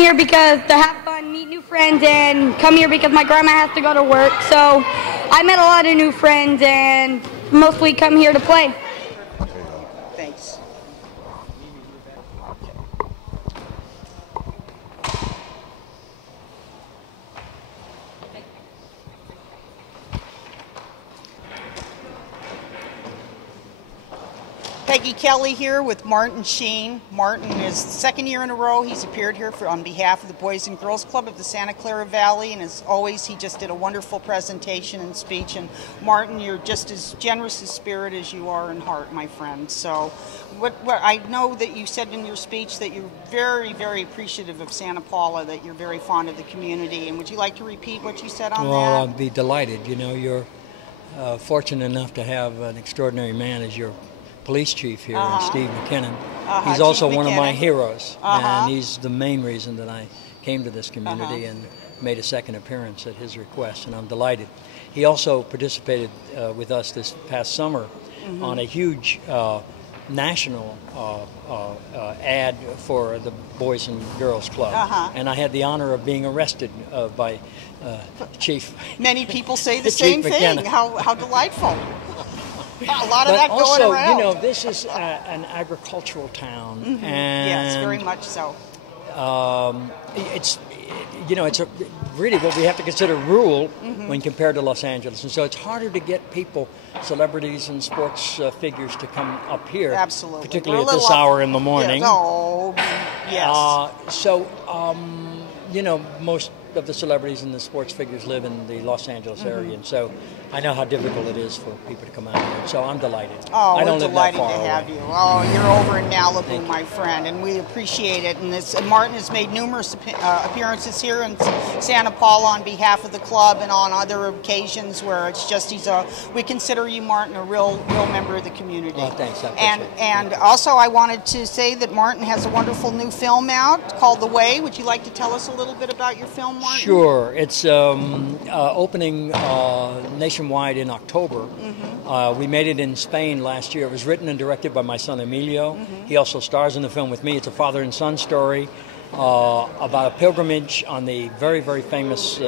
here because to have fun, meet new friends, and come here because my grandma has to go to work. So I met a lot of new friends and mostly come here to play. Thanks. Peggy Kelly here with Martin Sheen. Martin is the second year in a row he's appeared here on behalf of the Boys and Girls Club of the Santa Clara Valley, and as always he just did a wonderful presentation and speech. And Martin, you're just as generous in spirit as you are in heart, my friend. So what I know that you said in your speech that you're very, very appreciative of Santa Paula, that you're very fond of the community, and would you like to repeat what you said on that? Well, I'd be delighted. You know, you're fortunate enough to have an extraordinary man as your police chief here, Steve McKinnon. He's also one of my heroes, and he's the main reason that I came to this community and made a second appearance at his request, and I'm delighted. He also participated with us this past summer on a huge national ad for the Boys and Girls Club, and I had the honor of being arrested by Chief. Many people say the same thing. How delightful. A lot of but that also, going around. You know, this is an agricultural town, and yes, very much so. It's, you know, it's really what we have to consider rural when compared to Los Angeles, and so it's harder to get people, celebrities and sports figures, to come up here. Absolutely, particularly at this hour in the morning. Yes. You know, most of the celebrities and the sports figures live in the Los Angeles area, and so I know how difficult it is for people to come out here. So I'm delighted. Oh, I don't we're live that delighted far to have away. you. Oh, you're over in Malibu, my friend, and we appreciate it. And Martin has made numerous appearances here in Santa Paula on behalf of the club, and on other occasions where it's just we consider you, Martin, a real member of the community. Oh, thanks. I appreciate it. And also I wanted to say that Martin has a wonderful new film out called The Way. Would you like to tell us a little bit about your film, Martin? Sure. It's opening nationwide in October. We made it in Spain last year. It was written and directed by my son Emilio. He also stars in the film with me. It's a father and son story about a pilgrimage on the very, very famous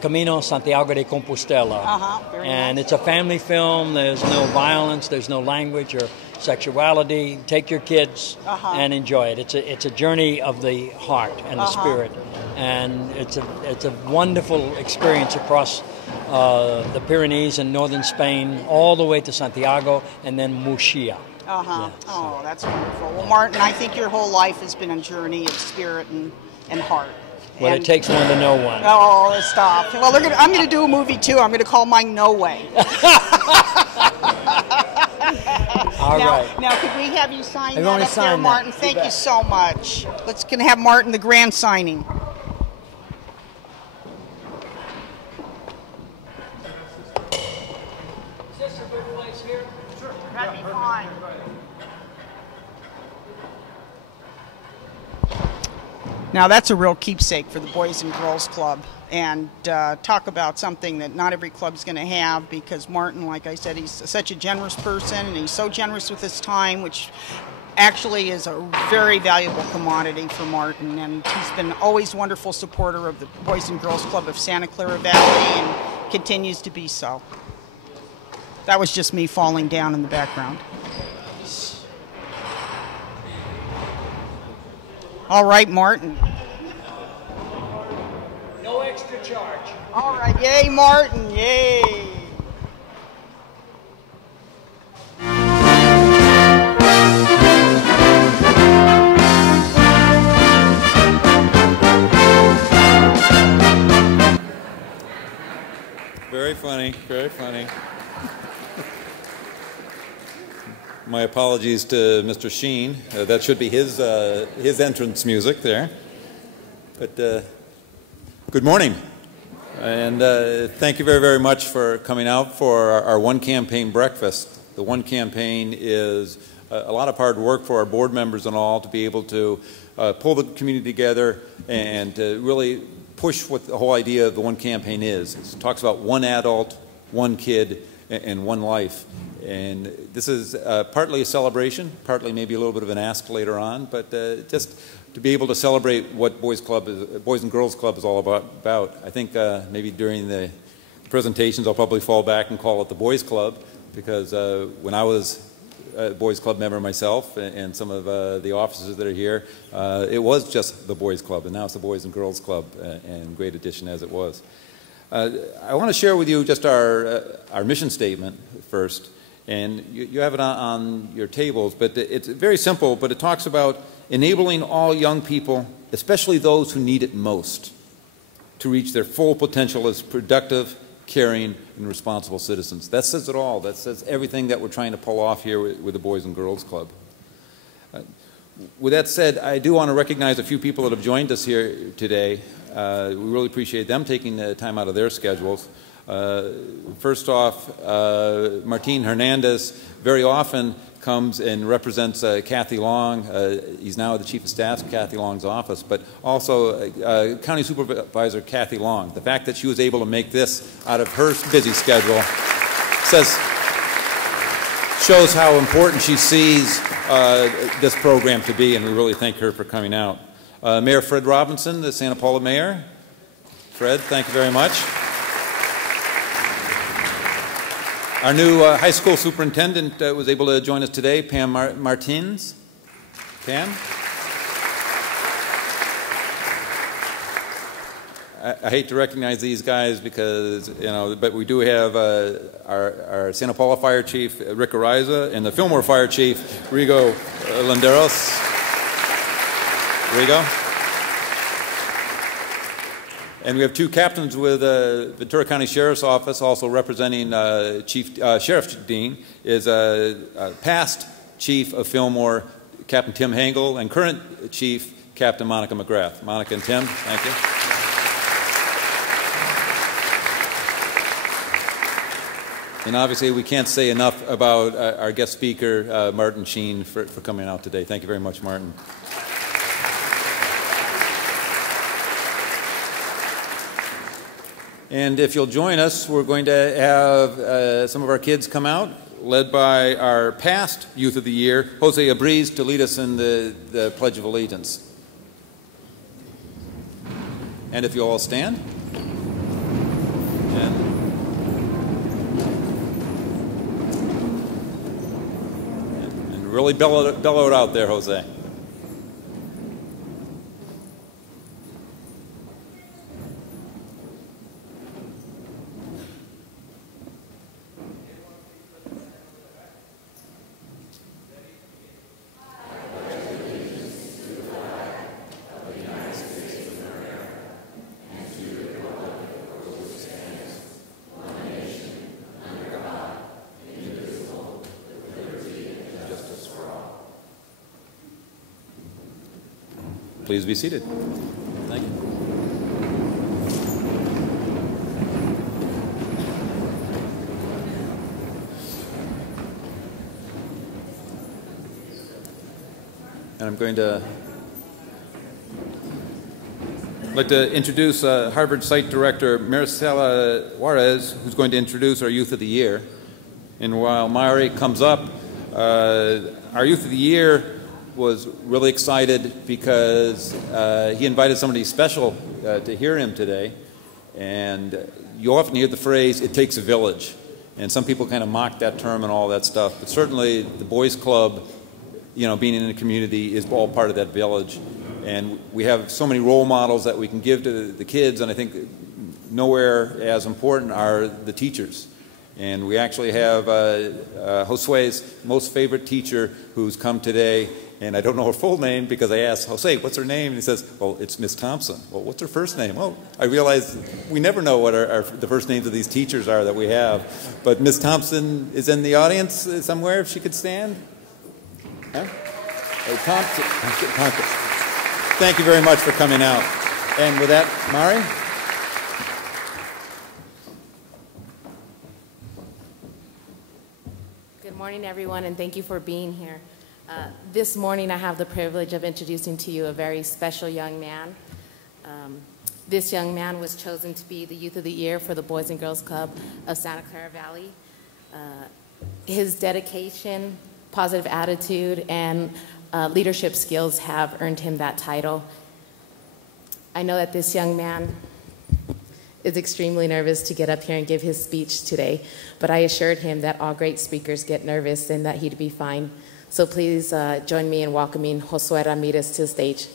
Camino Santiago de Compostela. And it's a family film. There's no violence. There's no language or sexuality. Take your kids and enjoy it. It's a journey of the heart and the spirit, and it's a wonderful experience across the Pyrenees and northern Spain, all the way to Santiago and then Murcia. Yeah, so. Oh, that's wonderful. Well, Martin, I think your whole life has been a journey of spirit and heart. Well, it takes one to know one. Oh, stop. Well, I'm going to do a movie, too. I'm going to call mine No Way. All right. Now, could we have you sign that up there, Martin? Thank you so much. Let's going to have Martin the grand signing. Is this a good place here? Sure. That'd be fine. Now that's a real keepsake for the Boys and Girls Club, and talk about something that not every club's going to have, because Martin, like I said, he's such a generous person, and he's so generous with his time, which actually is a very valuable commodity for Martin, and he's been always a wonderful supporter of the Boys and Girls Club of Santa Clara Valley and continues to be so. That was just me falling down in the background. All right, Martin. No extra charge. All right, yay, Martin, yay. Very funny, very funny. My apologies to Mr. Sheen. That should be his entrance music there. But good morning, and thank you very, very much for coming out for our One Campaign breakfast. The One Campaign is a lot of hard work for our board members and all to be able to pull the community together and to really push what the whole idea of the One Campaign is. It talks about one adult, one kid, and one life. And this is partly a celebration, partly maybe a little bit of an ask later on, but just to be able to celebrate what Boys and Girls Club is all about. I think maybe during the presentations I'll probably fall back and call it the Boys Club, because when I was a Boys Club member myself and some of the officers that are here, it was just the Boys Club, and now it's the Boys and Girls Club, and great addition as it was. I want to share with you just our mission statement first, and you have it on your tables, but it's very simple, but it talks about enabling all young people, especially those who need it most, to reach their full potential as productive, caring, and responsible citizens. That says it all. That says everything that we're trying to pull off here with the Boys and Girls Club. With that said, I do want to recognize a few people that have joined us here today. We really appreciate them taking the time out of their schedules. First off, Martin Hernandez very often comes and represents Kathy Long. He's now the Chief of Staff of Kathy Long's office, but also County Supervisor Kathy Long. The fact that she was able to make this out of her busy schedule shows how important she sees this program to be, and we really thank her for coming out. Mayor Fred Robinson, the Santa Paula Mayor. Fred, thank you very much. Our new high school superintendent was able to join us today, Pam Martins. Pam? I hate to recognize these guys because, you know, but we do have our Santa Paula Fire Chief, Rick Ariza, and the Fillmore Fire Chief, Rigo Landeros. Rigo. And we have two captains with Ventura County Sheriff's Office, also representing Sheriff Dean, is past Chief of Fillmore, Captain Tim Hengel, and current Chief, Captain Monica McGrath. Monica and Tim, thank you. And obviously, we can't say enough about our guest speaker, Martin Sheen, for coming out today. Thank you very much, Martin. And if you'll join us, we're going to have some of our kids come out, led by our past Youth of the Year, Jose Abriz, to lead us in the Pledge of Allegiance. And if you'll all stand. And really bellow it out there, Jose. Please be seated. Thank you. And I'm going to like to introduce Harvard Site Director Maricela Juarez, who's going to introduce our Youth of the Year. And while Mari comes up, our Youth of the Year was really excited because he invited somebody special to hear him today. And you often hear the phrase, "it takes a village." And some people kind of mock that term and all that stuff. But certainly the Boys Club, you know, being in a community is all part of that village. And we have so many role models that we can give to the kids, and I think nowhere as important are the teachers. And we actually have Josue's most favorite teacher who's come today. And I don't know her full name because I asked, Jose, what's her name? And he says, well, it's Miss Thompson. Well, what's her first name? Well, I realize we never know what the first names of these teachers are that we have. But Miss Thompson is in the audience somewhere, if she could stand. Huh? Oh, Thompson. Thank you very much for coming out. And with that, Mari? Good morning, everyone, and thank you for being here. This morning, I have the privilege of introducing to you a very special young man. This young man was chosen to be the Youth of the Year for the Boys and Girls Club of Santa Clara Valley. His dedication, positive attitude, and leadership skills have earned him that title. I know that this young man is extremely nervous to get up here and give his speech today, but I assured him that all great speakers get nervous and that he'd be fine. So please join me in welcoming Josue Ramirez to the stage.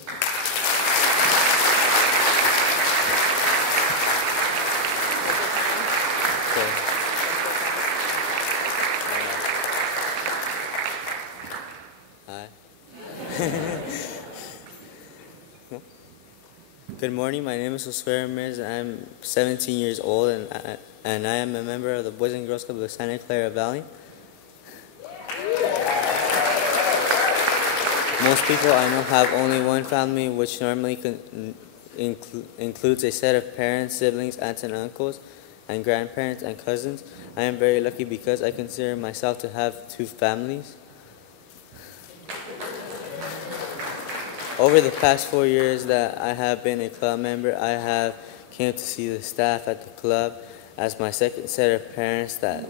Good morning, my name is Josue Ramirez, and I'm 17 years old, and I am a member of the Boys and Girls Club of Santa Clara Valley. Most people I know have only one family, which normally includes a set of parents, siblings, aunts and uncles, and grandparents and cousins. I am very lucky because I consider myself to have two families. Over the past 4 years that I have been a club member, I have came to see the staff at the club as my second set of parents. That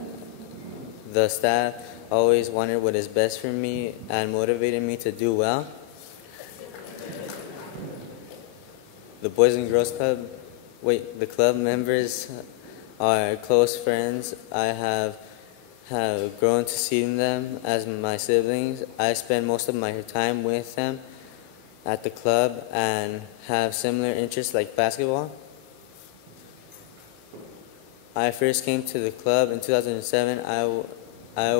the staff always wanted what is best for me and motivated me to do well. The Boys and Girls Club, the club members are close friends. I have grown to see them as my siblings. I spend most of my time with them at the club and have similar interests like basketball. I first came to the club in 2007. I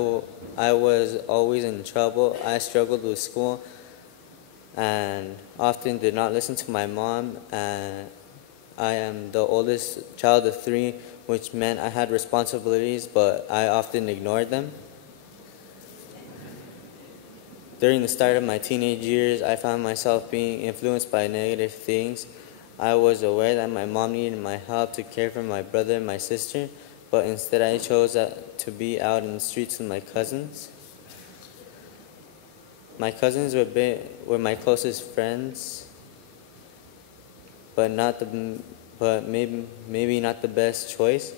was always in trouble. I struggled with school and often did not listen to my mom. And I am the oldest child of 3, which meant I had responsibilities, but I often ignored them. During the start of my teenage years, I found myself being influenced by negative things. I was aware that my mom needed my help to care for my brother and my sister, but instead I chose to be out in the streets with my cousins. My cousins were my closest friends, but maybe not the best choice.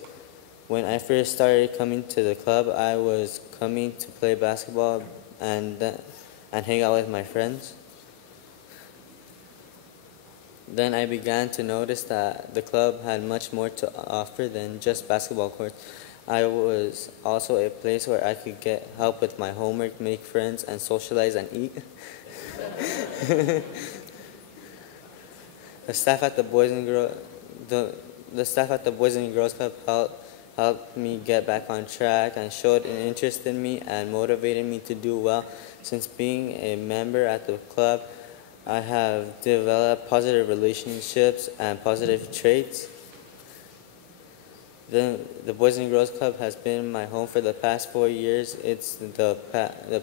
When I first started coming to the club, I was coming to play basketball and hang out with my friends. Then I began to notice that the club had much more to offer than just basketball courts. I was also a place where I could get help with my homework, make friends, and socialize and eat. The staff at the Boys and Girls Club helped me get back on track and showed an interest in me and motivated me to do well. Since being a member at the club, I have developed positive relationships and positive traits. The Boys and Girls Club has been my home for the past 4 years. It's the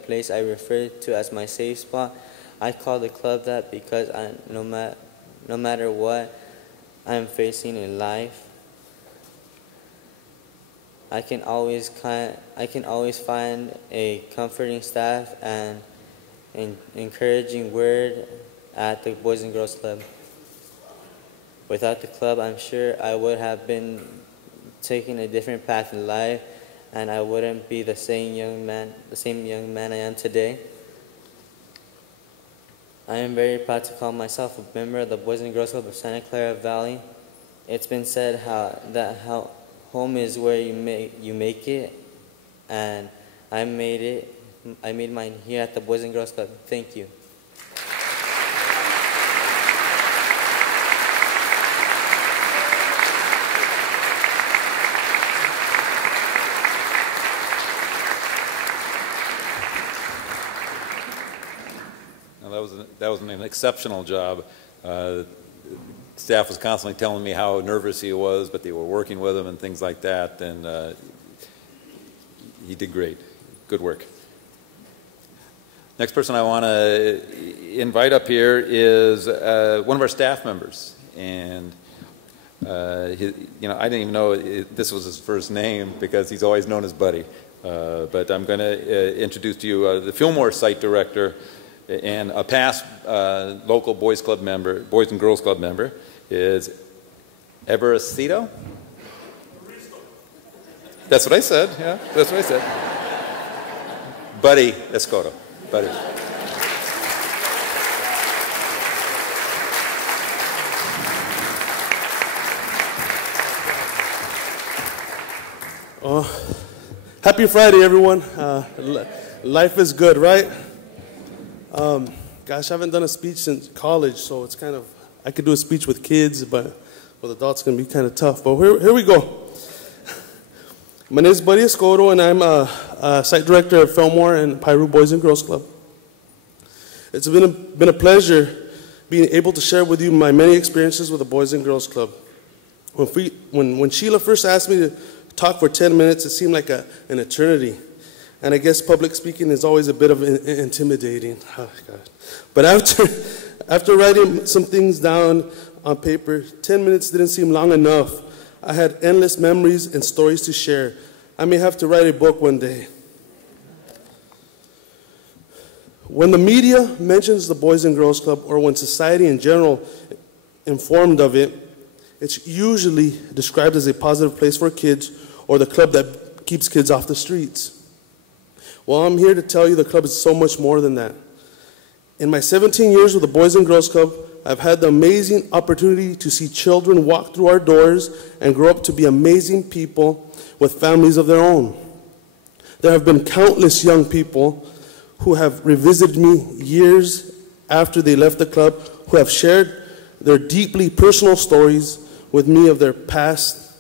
place I refer to as my safe spot. I call the club that because no matter what I'm facing in life, I can always find a comforting staff and an encouraging word at the Boys and Girls Club. Without the club, I'm sure I would have been taking a different path in life, and I wouldn't be the same young man I am today. I am very proud to call myself a member of the Boys and Girls Club of Santa Clara Valley. It's been said how home is where you make it, and I made mine here at the Boys and Girls Club. Thank you. That was an exceptional job. Staff was constantly telling me how nervous he was, but they were working with him and things like that, and he did great. Good work. Next person I want to invite up here is one of our staff members, and I didn't even know this was his first name because he's always known as Buddy. But I'm going to introduce to you the Fillmore site director and a past local Boys and Girls Club member is Everacito. That's what I said. Yeah, that's what I said. Buddy Escoto. Buddy. Happy Friday, everyone. Life is good, right? Gosh, I haven't done a speech since college, so it's kind of, I could do a speech with kids, but with adults, it's going to be kind of tough. But here we go. My name is Buddy Escoto, and I'm a site director at Fillmore and Piru Boys and Girls Club. It's been a pleasure being able to share with you my many experiences with the Boys and Girls Club. When Sheila first asked me to talk for 10 minutes, it seemed like an eternity. And I guess public speaking is always a bit of intimidating. Oh, God. But after writing some things down on paper, 10 minutes didn't seem long enough. I had endless memories and stories to share. I may have to write a book one day. When the media mentions the Boys and Girls Club, or when society in general informed of it, it's usually described as a positive place for kids, or the club that keeps kids off the streets. Well, I'm here to tell you the club is so much more than that. In my 17 years with the Boys and Girls Club, I've had the amazing opportunity to see children walk through our doors and grow up to be amazing people with families of their own. There have been countless young people who have revisited me years after they left the club, who have shared their deeply personal stories with me of their past,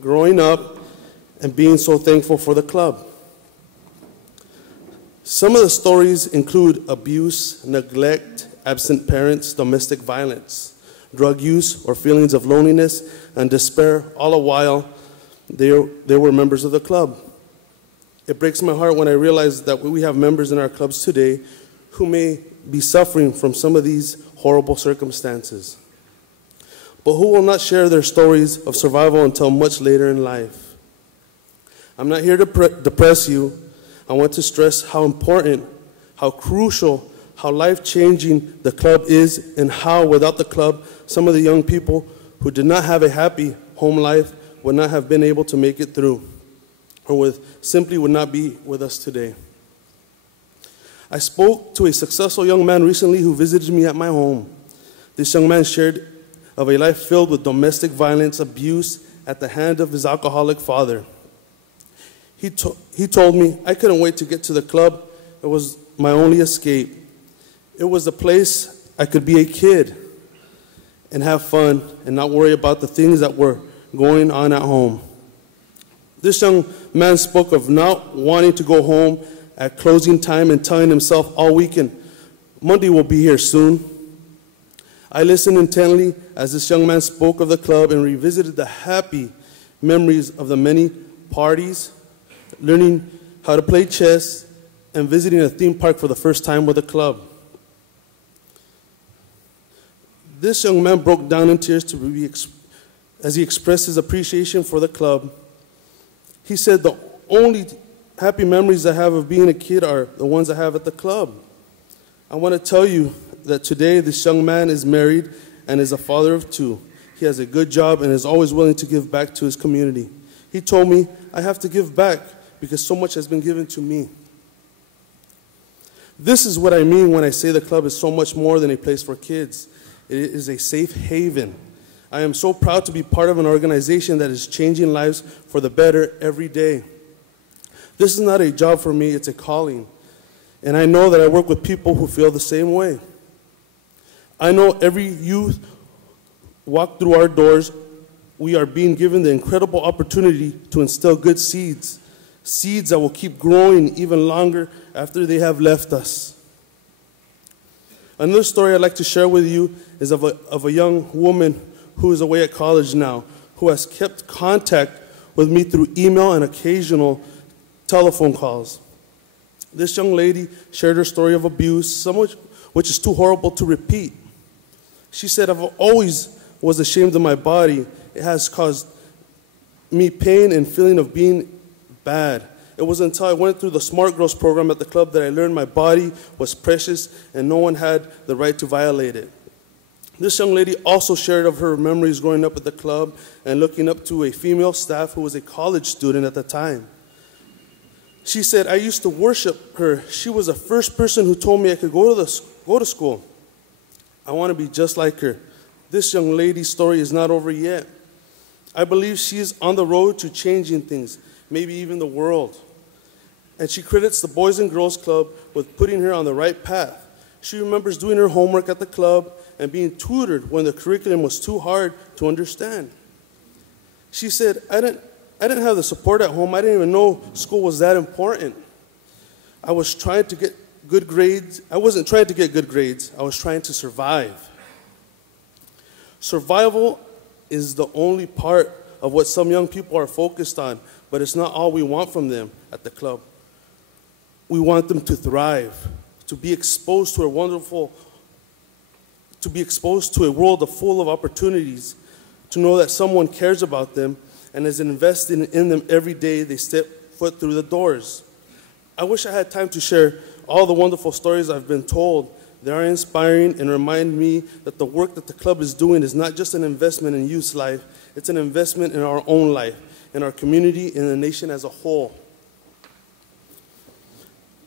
growing up, and being so thankful for the club. Some of the stories include abuse, neglect, absent parents, domestic violence, drug use, or feelings of loneliness and despair, all the while they were members of the club. It breaks my heart when I realize that we have members in our clubs today who may be suffering from some of these horrible circumstances, but who will not share their stories of survival until much later in life. I'm not here to depress you. I want to stress how important, how crucial, how life-changing the club is, and how without the club, some of the young people who did not have a happy home life would not have been able to make it through, or simply would not be with us today. I spoke to a successful young man recently who visited me at my home. This young man shared of a life filled with domestic violence, abuse at the hand of his alcoholic father. He told me, I couldn't wait to get to the club. It was my only escape. It was the place I could be a kid and have fun and not worry about the things that were going on at home. This young man spoke of not wanting to go home at closing time and telling himself all weekend, Monday will be here soon. I listened intently as this young man spoke of the club and revisited the happy memories of the many parties, learning how to play chess, and visiting a theme park for the first time with the club. This young man broke down in tears as he expressed his appreciation for the club. He said, the only happy memories I have of being a kid are the ones I have at the club. I want to tell you that today this young man is married and is a father of 2. He has a good job and is always willing to give back to his community. He told me, I have to give back because so much has been given to me. This is what I mean when I say the club is so much more than a place for kids. It is a safe haven. I am so proud to be part of an organization that is changing lives for the better every day. This is not a job for me, it's a calling. And I know that I work with people who feel the same way. I know every youth walk through our doors, we are being given the incredible opportunity to instill good seeds, seeds that will keep growing even longer after they have left us. Another story I'd like to share with you is of a young woman who is away at college now, who has kept contact with me through email and occasional telephone calls. This young lady shared her story of abuse, some which is too horrible to repeat. She said, I've always was ashamed of my body. It has caused me pain and feeling of being bad. It was until I went through the Smart Girls program at the club that I learned my body was precious and no one had the right to violate it. This young lady also shared of her memories growing up at the club and looking up to a female staff who was a college student at the time. She said, I used to worship her. She was the first person who told me I could go to school. I want to be just like her. This young lady's story is not over yet. I believe she is on the road to changing things, maybe even the world. And she credits the Boys and Girls Club with putting her on the right path. She remembers doing her homework at the club and being tutored when the curriculum was too hard to understand. She said, I didn't have the support at home. I didn't even know school was that important. I was trying to get good grades. I wasn't trying to get good grades. I was trying to survive. Survival is the only part of what some young people are focused on, but it's not all we want from them at the club. We want them to thrive, to be exposed to a world full of opportunities, to know that someone cares about them and is investing in them every day they step foot through the doors. I wish I had time to share all the wonderful stories I've been told. They are inspiring and remind me that the work that the club is doing is not just an investment in youth's life, it's an investment in our own life, in our community, in the nation as a whole.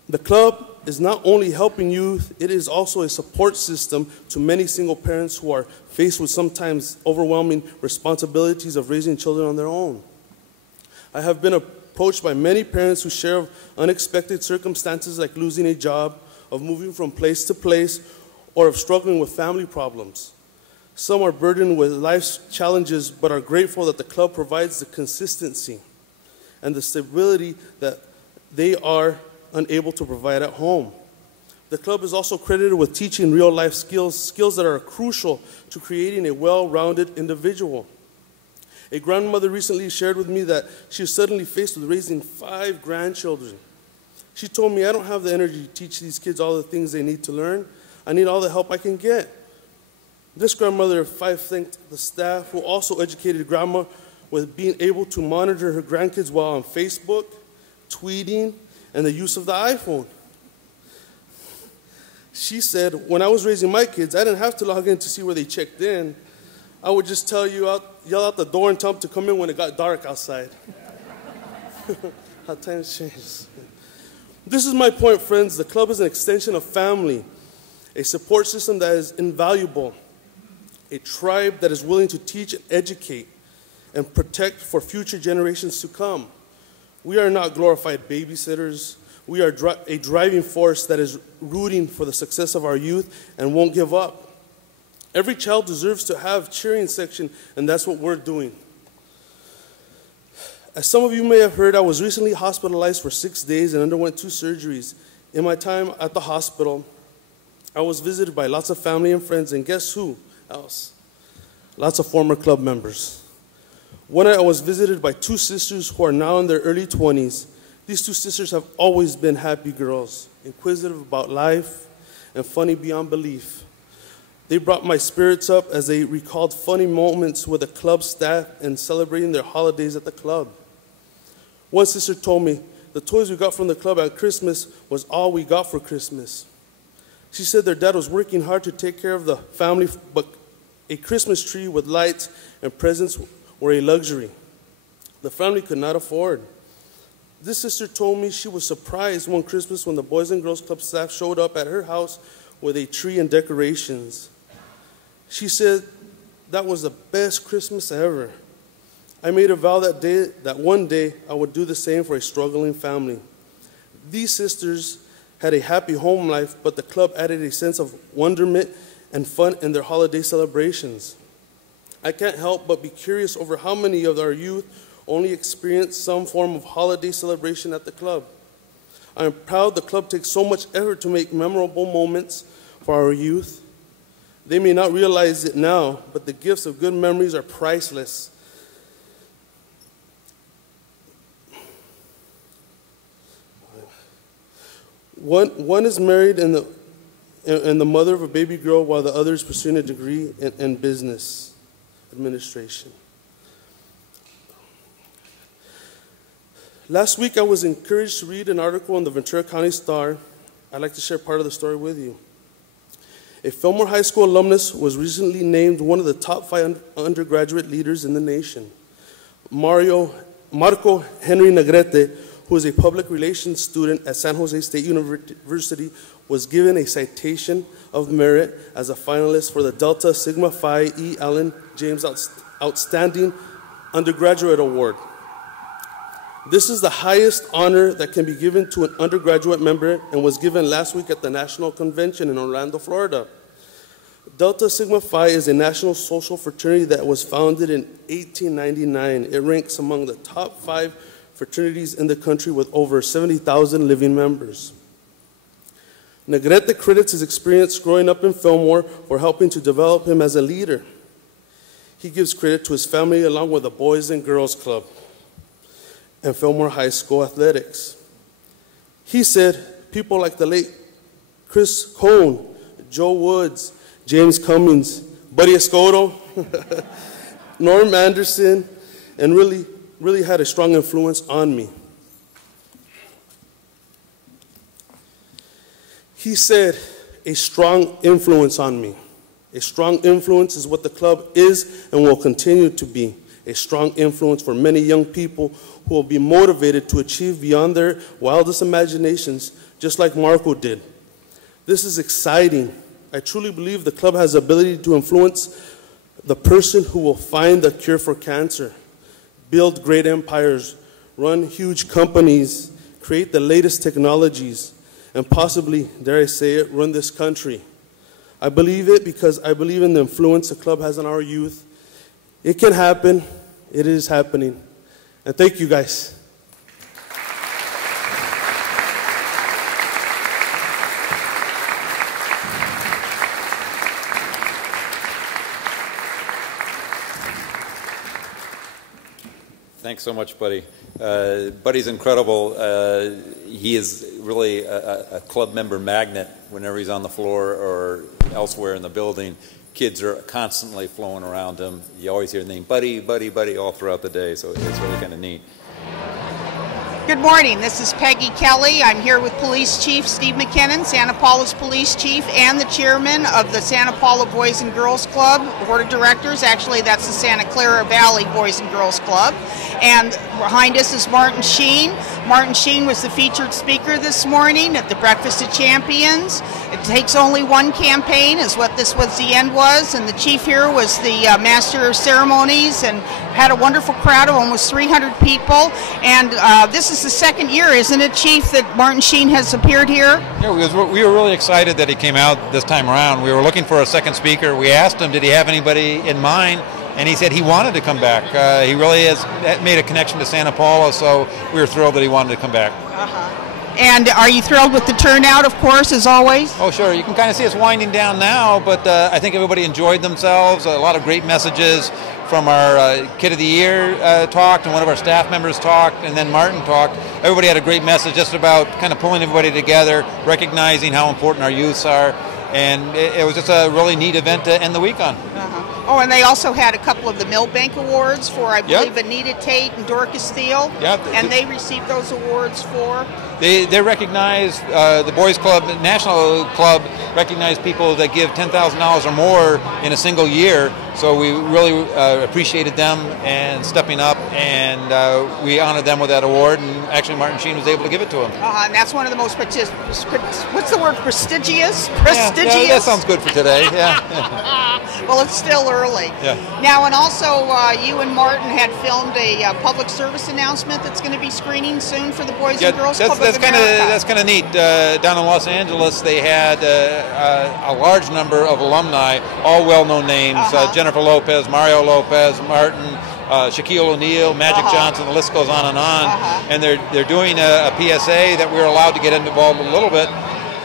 The club is not only helping youth, it is also a support system to many single parents who are faced with sometimes overwhelming responsibilities of raising children on their own. I have been approached by many parents who share of unexpected circumstances like losing a job, of moving from place to place, or of struggling with family problems. Some are burdened with life's challenges but are grateful that the club provides the consistency and the stability that they are unable to provide at home. The club is also credited with teaching real-life skills that are crucial to creating a well-rounded individual. A grandmother recently shared with me that she was suddenly faced with raising 5 grandchildren. She told me, I don't have the energy to teach these kids all the things they need to learn. I need all the help I can get. This grandmother of 5 thanked the staff who also educated grandma with being able to monitor her grandkids while on Facebook, tweeting, and the use of the iPhone. She said, when I was raising my kids, I didn't have to log in to see where they checked in. I would just yell out the door and tell them to come in when it got dark outside. How times change. This is my point, friends. The club is an extension of family, a support system that is invaluable, a tribe that is willing to teach and educate and protect for future generations to come. We are not glorified babysitters. We are a driving force that is rooting for the success of our youth and won't give up. Every child deserves to have a cheering section, and that's what we're doing. As some of you may have heard, I was recently hospitalized for 6 days and underwent 2 surgeries. In my time at the hospital, I was visited by lots of family and friends, and guess who else? Lots of former club members. One night I was visited by 2 sisters who are now in their early 20s. These 2 sisters have always been happy girls, inquisitive about life, and funny beyond belief. They brought my spirits up as they recalled funny moments with the club staff and celebrating their holidays at the club. One sister told me, the toys we got from the club at Christmas was all we got for Christmas. She said their dad was working hard to take care of the family, but a Christmas tree with lights and presents were a luxury the family could not afford. This sister told me she was surprised one Christmas when the Boys and Girls Club staff showed up at her house with a tree and decorations. She said that was the best Christmas ever. I made a vow that day that one day I would do the same for a struggling family. These sisters had a happy home life, but the club added a sense of wonderment and fun in their holiday celebrations. I can't help but be curious over how many of our youth only experience some form of holiday celebration at the club. I am proud the club takes so much effort to make memorable moments for our youth. They may not realize it now, but the gifts of good memories are priceless. One is married and the mother of a baby girl, while the other is pursuing a degree in business administration. Last week, I was encouraged to read an article in the Ventura County Star. I'd like to share part of the story with you. A Fillmore High School alumnus was recently named one of the top 5 undergraduate leaders in the nation. Marco Henry Negrete, who is a public relations student at San Jose State University, was given a citation of merit as a finalist for the Delta Sigma Phi E. Allen James Outstanding Undergraduate Award. This is the highest honor that can be given to an undergraduate member and was given last week at the National Convention in Orlando, Florida. Delta Sigma Phi is a national social fraternity that was founded in 1899. It ranks among the top 5 fraternities in the country with over 70,000 living members. Negrete credits his experience growing up in Fillmore for helping to develop him as a leader. He gives credit to his family along with the Boys and Girls Club and Fillmore High School athletics. He said, people like the late Chris Cohn, Joe Woods, James Cummings, Buddy Escoto, Norm Anderson, and really had a strong influence on me. He said, a strong influence on me. A strong influence is what the club is and will continue to be. A strong influence for many young people who will be motivated to achieve beyond their wildest imaginations, just like Marco did. This is exciting. I truly believe the club has the ability to influence the person who will find the cure for cancer, build great empires, run huge companies, create the latest technologies, and possibly, dare I say it, run this country. I believe it because I believe in the influence the club has on our youth. It can happen. It is happening. And thank you, guys. Thanks so much, Buddy. Buddy's incredible. He is really a club member magnet whenever he's on the floor or elsewhere in the building. Kids are constantly flowing around him. You always hear the name Buddy, Buddy, Buddy all throughout the day, so it's really kind of neat. Good morning. This is Peggy Kelly. I'm here with Police Chief Steve McKinnon, Santa Paula's Police Chief, and the chairman of the Santa Paula Boys and Girls Club Board of Directors. Actually, that's the Santa Clara Valley Boys and Girls Club. And behind us is Martin Sheen. Martin Sheen was the featured speaker this morning at the Breakfast of Champions. It takes only one campaign, is what this was. The end was, and the chief here was the master of ceremonies, and had a wonderful crowd of almost 300 people. And this is the second year, isn't it, Chief, that Martin Sheen has appeared here? Yeah, we were really excited that he came out this time around. We were looking for a second speaker. We asked him, did he have anybody in mind? And he said he wanted to come back. He really has made a connection to Santa Paula, so we were thrilled that he wanted to come back. And are you thrilled with the turnout, of course, as always? Oh, sure. You can kind of see us winding down now, but I think everybody enjoyed themselves. A lot of great messages from our Kid of the Year talked, and one of our staff members talked, and then Martin talked. Everybody had a great message just about kind of pulling everybody together, recognizing how important our youths are, and it was just a really neat event to end the week on. Oh, and they also had a couple of the Millbank Awards for, I believe, Anita Tate and Dorcas Thiel. And they received those awards for? They recognize, the Boys Club, National Club, recognize people that give $10,000 or more in a single year. So we really appreciated them and stepping up, and we honored them with that award. And actually, Martin Sheen was able to give it to him. And that's one of the most what's the word? Prestigious. Yeah, that sounds good for today. Yeah. Well, it's still early. Yeah. Now, and also, you and Martin had filmed a public service announcement that's going to be screening soon for the Boys and Girls Club of America. That's kind of neat. Down in Los Angeles, they had a large number of alumni, all well-known names: Jennifer Lopez, Mario Lopez, Martin, Shaquille O'Neal, Magic Johnson. The list goes on. And they're doing a PSA that we're allowed to get involved a little bit.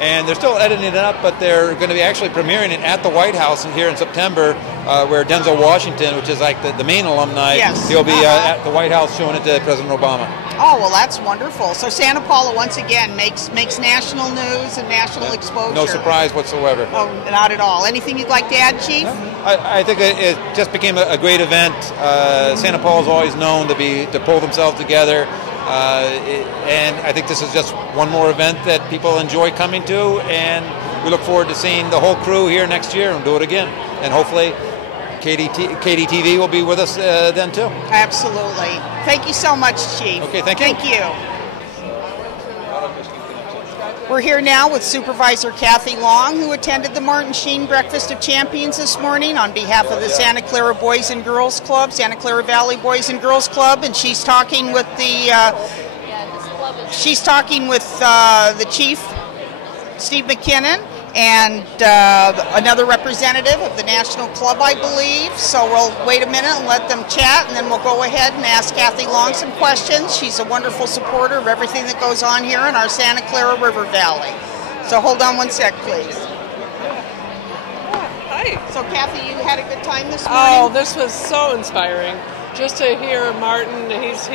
And they're still editing it up, but they're going to be actually premiering it at the White House here in September, where Denzel Washington, which is like the main alumni, he'll be at the White House showing it to President Obama. Oh, well, that's wonderful. So Santa Paula, once again, makes national news and national exposure. No surprise whatsoever. Oh, not at all. Anything you'd like to add, Chief? I think it just became a great event. Santa Paula's always known to pull themselves together. And I think this is just one more event that people enjoy coming to, and we look forward to seeing the whole crew here next year and do it again. And hopefully KDTV will be with us then too. Absolutely. Thank you so much, Chief. Okay, thank you. Thank you. We're here now with Supervisor Kathy Long, who attended the Martin Sheen Breakfast of Champions this morning on behalf of the Santa Clara Boys and Girls Club, Santa Clara Valley Boys and Girls Club, and she's talking with the chief, Steve McKinnon, and another representative of the national club, I believe. So we'll wait a minute and let them chat, and then we'll go ahead and ask Kathy Long some questions. She's a wonderful supporter of everything that goes on here in our Santa Clara River Valley. So hold on one sec, please. Hi. So Kathy, you had a good time this morning? Oh, this was so inspiring. Just to hear Martin, he's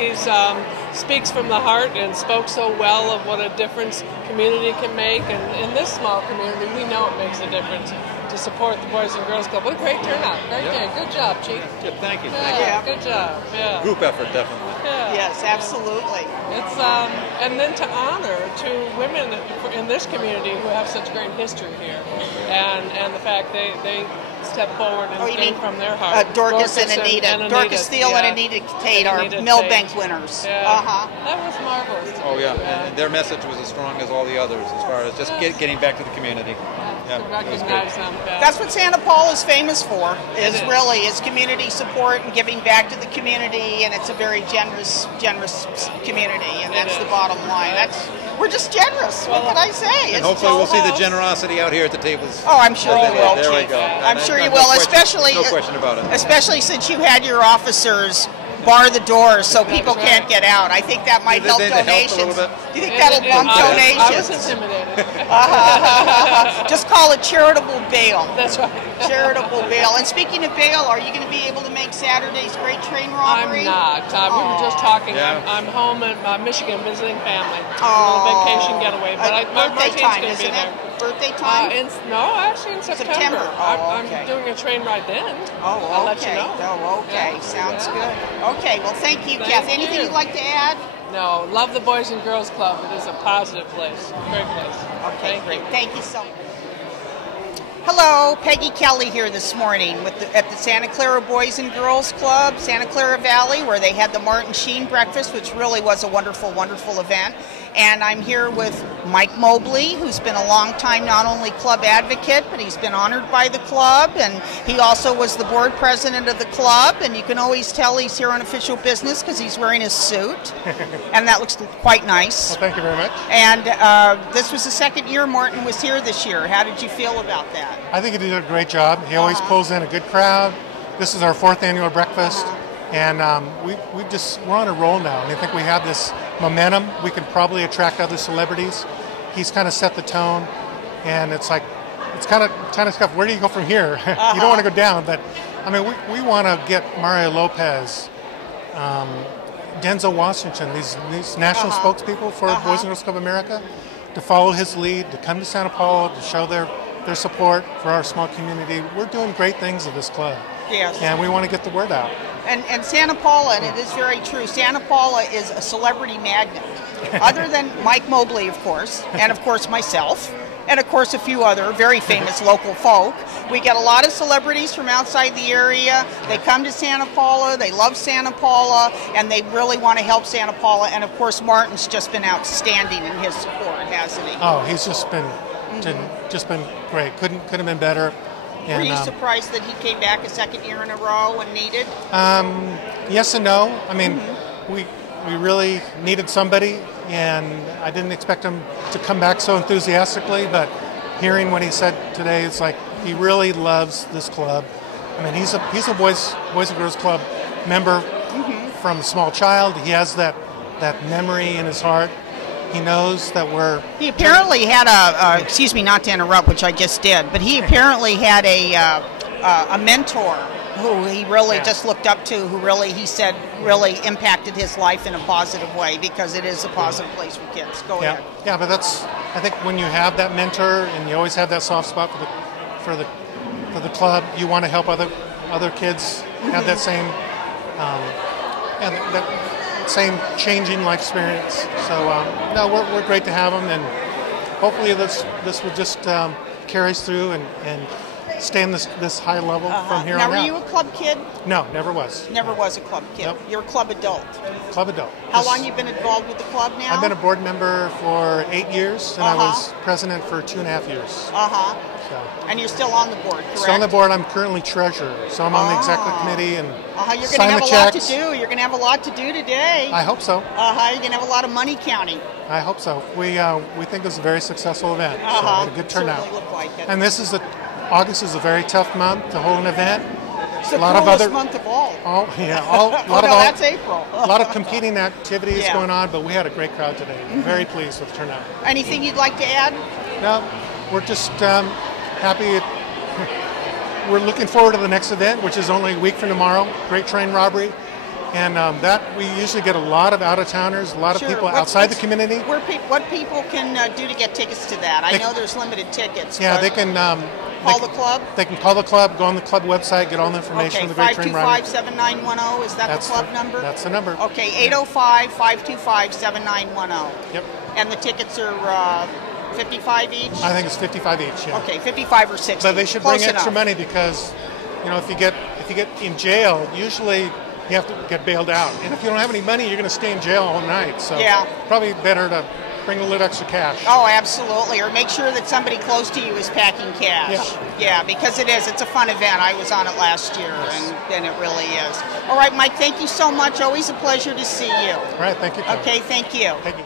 speaks from the heart and spoke so well of what a difference community can make. And in this small community, we know it makes a difference to support the Boys and Girls Club. What a great turnout. Great day. Good job, Chief. Yeah, thank you. Yeah, good job. Yeah. Group effort, definitely. Yeah. Yes, absolutely. It's and then to honor two women in this community who have such great history here, and the fact they step forward and came from their heart. Dorcas and Anita. Dorcas Steele and Anita Tate are Millbank winners. Yeah. That was marvelous. Oh yeah, and their message was as strong as all the others as far as just getting back to the community. To recognize them. That's what Santa Paula is famous for, is community support and giving back to the community, and it's a very generous community, and that's the bottom line. We're just generous. What can I say? And hopefully we'll see the generosity out here at the tables. Oh, I'm sure you will, There we Chief. go. I'm sure you will, especially no question about it. Especially since you had your officers bar the doors so people can't get out. I think that might help donations. Do you think that'll bump donations? I was intimidated. Just call it charitable bail. That's right. Charitable bail. And speaking of bail, are you going to be able to make Saturday's great train robbery? I'm not. We were just talking. Yeah. I'm home in Michigan visiting family. Oh. A little vacation getaway. But my birthday team's time, going to be isn't there. it? Birthday time? No, actually in September. Oh, okay. I'm doing a train ride then. Oh, I'll let you know. Oh, okay. Yeah. Sounds good. Okay, well, thank you, Thank Kathy. Anything you. you'd like to add? No, love the Boys and Girls Club. It is a positive place. Great place. Okay, great. Thank you so much. Hello, Peggy Kelly here this morning at the Santa Clara Boys and Girls Club, Santa Clara Valley, where they had the Martin Sheen Breakfast, which really was a wonderful, wonderful event. And I'm here with Mike Mobley, who's been a long time not only club advocate, but he's been honored by the club, and he also was the board president of the club, and you can always tell he's here on official business because he's wearing his suit, and that looks quite nice. Well, thank you very much. And this was the second year Martin was here this year. How did you feel about that? I think he did a great job. He always pulls in a good crowd. This is our 4th annual breakfast, and we're on a roll now. And I think we have this momentum. We can probably attract other celebrities. He's kind of set the tone, and it's kind of tough. Where do you go from here? You don't want to go down, but I mean, we want to get Mario Lopez, Denzel Washington, these national spokespeople for Boys and Girls Club America, to follow his lead, to come to Santa Paula, to show their support for our small community. We're doing great things at this club. Yes. And we want to get the word out. And Santa Paula, and it is very true, Santa Paula is a celebrity magnet. Other than Mike Mobley, of course, and of course myself, and of course a few other very famous local folk. We get a lot of celebrities from outside the area. They come to Santa Paula, they love Santa Paula, and they really want to help Santa Paula. And of course Martin's just been outstanding in his support, hasn't he? Oh, he's just been great. Couldn't have been better. And, were you surprised that he came back a second year in a row when needed? Yes and no. I mean, we really needed somebody, and I didn't expect him to come back so enthusiastically, but hearing what he said today, it's like he really loves this club. I mean, he's a Boys and Girls Club member from a small child. He has that memory in his heart. He knows that He apparently had excuse me not to interrupt, which I just did, but he apparently had a mentor who he really just looked up to, who really, he said, really impacted his life in a positive way, because it is a positive place for kids. Go ahead. Yeah, but I think when you have that mentor and you always have that soft spot for the club, you want to help other kids have that same same changing life experience. So no, we're great to have them, and hopefully this will just carry us through, and stay in this high level from here now, on were out. you a club kid? No, never was. Never was a club kid. Nope. You're a club adult. Club adult. How long you been involved with the club now? I've been a board member for 8 years, and I was president for 2.5 years. So. And you're still on the board, correct? Still on the board. I'm currently treasurer, so I'm on the executive committee and You're going to sign have the a lot to checks. do. You're going to have a lot to do today. I hope so. You're going to have a lot of money counting. I hope so. We think this is a very successful event. So we had a good turnout. Certainly look like it. And August is a very tough month to hold an event. It's the coolest month of all. That's April. A lot of competing activities going on, but we had a great crowd today. Very pleased with the turnout. Anything you'd like to add? No, we're just happy. We're looking forward to the next event, which is only a week from tomorrow. Great train robbery. And that we usually get a lot of out-of-towners, a lot of people outside the community. What people can do to get tickets to that? I know there's limited tickets. Yeah, they can call the club. They can call the club, go on the club website, get all the information on the Great Train Robbery. 525-7910, is that the club number? That's the number. Okay, 805-525-7910. Yep. And the tickets are 55 each? I think it's 55 each, yeah. Okay, 55 or 60. But they should bring extra money because, if you get in jail, usually you have to get bailed out. And if you don't have any money, you're going to stay in jail all night. So probably better to bring a little extra cash. Oh, absolutely. Or make sure that somebody close to you is packing cash. Yeah, because it's a fun event. I was on it last year, and it really is. All right, Mike, thank you so much. Always a pleasure to see you. All right, thank you, Kelly. Okay, thank you. Thank you.